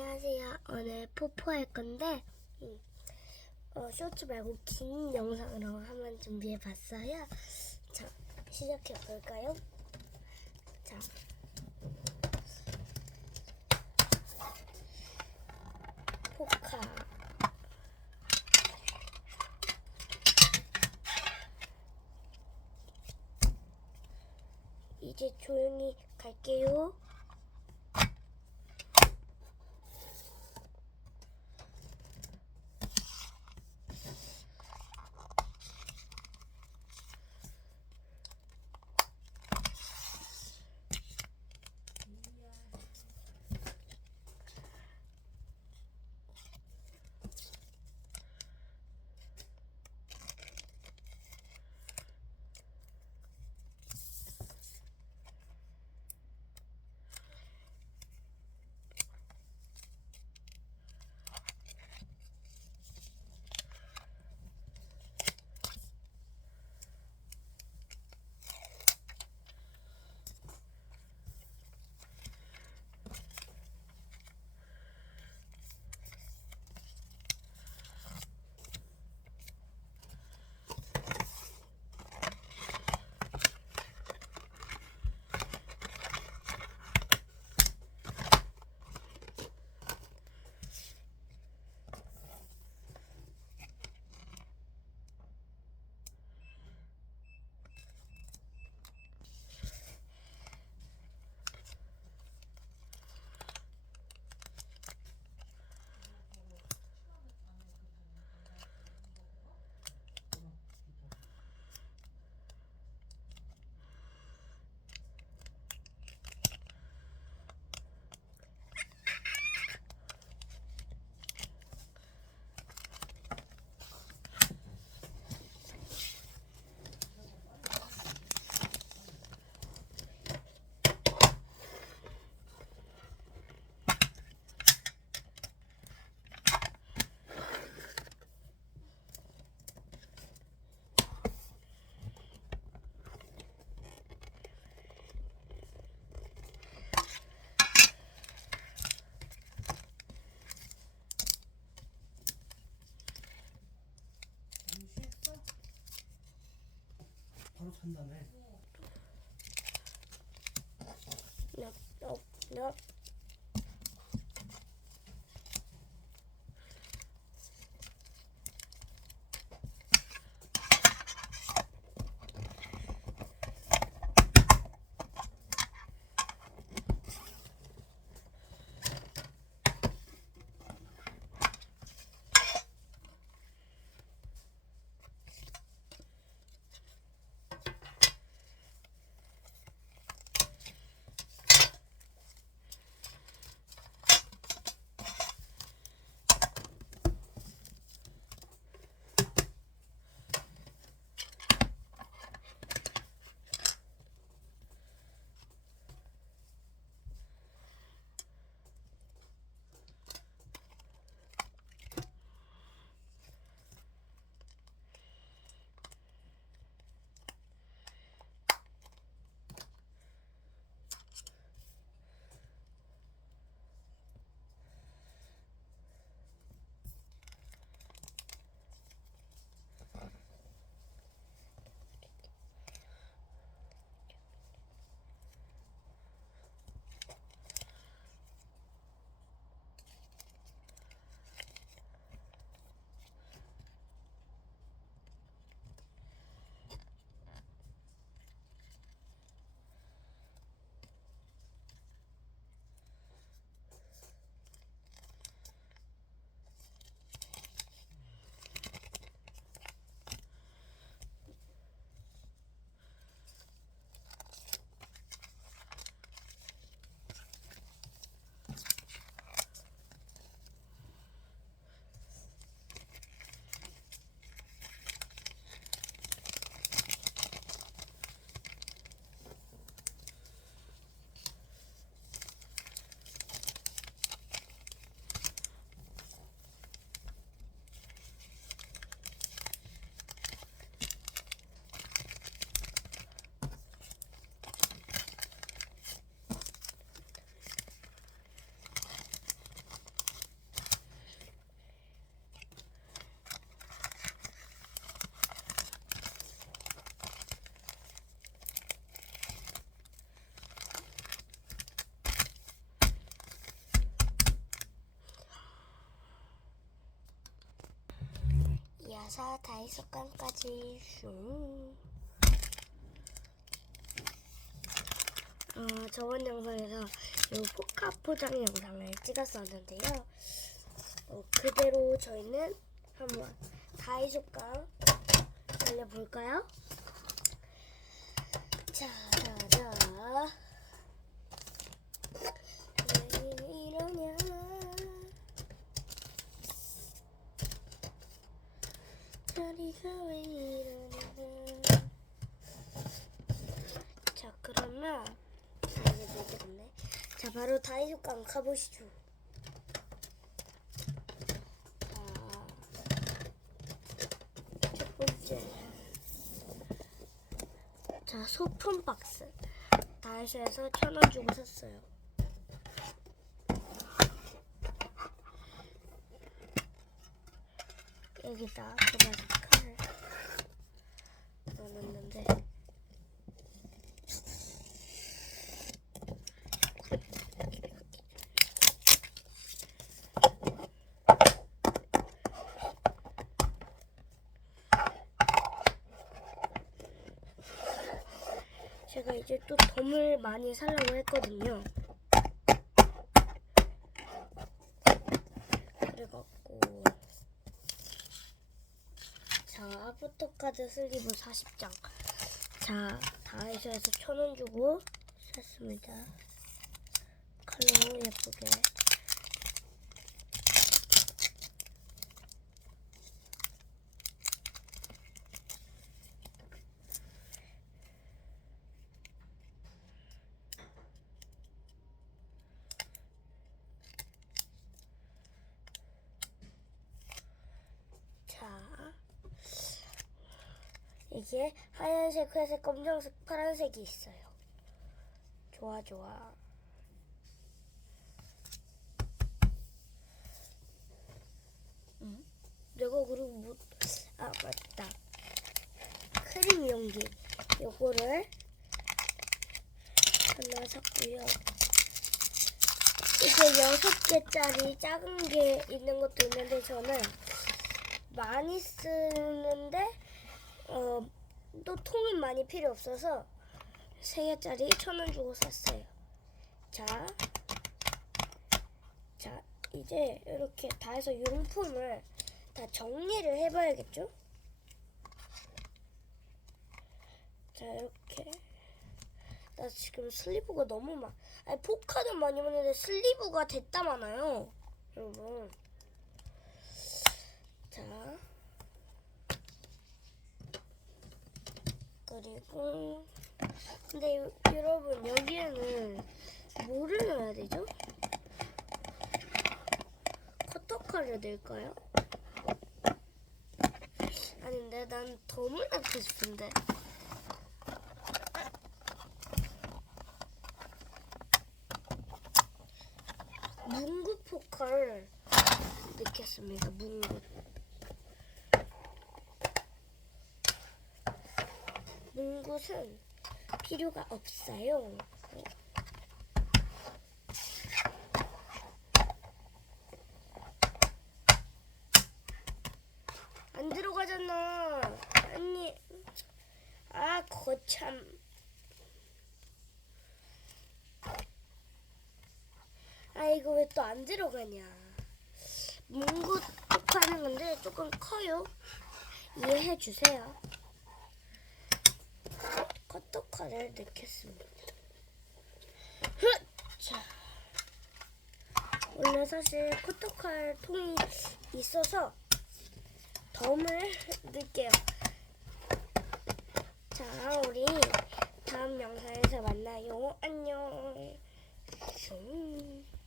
안녕하세요. 오늘 포포 할 건데 음, 어, 쇼츠 말고 긴 영상으로 한번 준비해 봤어요. 자, 시작해 볼까요? 자. 포카 이제 조용히 갈게요. 찬다며. 넵, 올려서 다이소깡까지 슝. 어, 저번 영상에서 이 포카 포장 영상을 찍었었는데요. 어, 그대로 저희는 한번 다이소깡 올려볼까요? 자, 자, 자. 왜 이러냐. 자리가 왜 이러냐. 자, 그러면, 아, 이제 되겠네. 자, 바로 다이소깡 가보시죠. 자, 첫 번째. 자, 소품 박스. 다이소에서 천 원 주고 샀어요. 여기다 보라색 칼을 넣었는데 제가 이제 또 덤을 많이 살려고 했거든요. 그래갖고 자 포토카드 슬리브 40장 자 다이소에서 천 원 주고 샀습니다. 컬러 예쁘게 자 이게 하얀색, 회색, 검정색, 파란색이 있어요. 좋아, 좋아. 응? 내가 그리고 뭐, 아, 맞다. 크림 용기. 요거를 하나 샀고요. 이게 여섯 개짜리 작은 게 있는 것도 있는데 저는 많이 쓰는데 어, 또 통이 많이 필요 없어서 세 개짜리 천 원 주고 샀어요. 자, 자 이제 이렇게 다 해서 용품을 다 정리를 해봐야겠죠? 자 이렇게 나 지금 슬리브가 너무 많. 아니 포카는 많이 먹는데 슬리브가 됐다 많아요, 여러분. 자. 그리고 근데 요- 여러분 여기에는 뭐를 넣어야 되죠? 커터칼을 넣을까요? 아닌데 난 덤을 넣고 싶은데 문구 포카를 넣겠습니다 문구 문굿은 필요가 없어요. 안 들어가잖아. 아니, 아 거참. 아 이거 왜 또 안 들어가냐? 문굿 하는 건데 조금 커요. 이해해 주세요. 커터칼을 넣겠습니다. 자, 원래 사실 커터칼 통이 있어서 덤을 넣을게요. 자, 우리 다음 영상에서 만나요. 안녕. 슝.